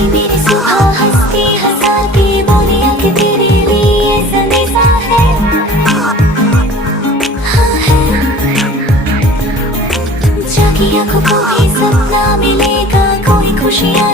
कोई मेरी सुबह हंसती हंसाती बोलिया कि तेरे लिए संदेशा है, हाँ है। जागी आंखों को भी सपना मिलेगा, कोई खुशियाँ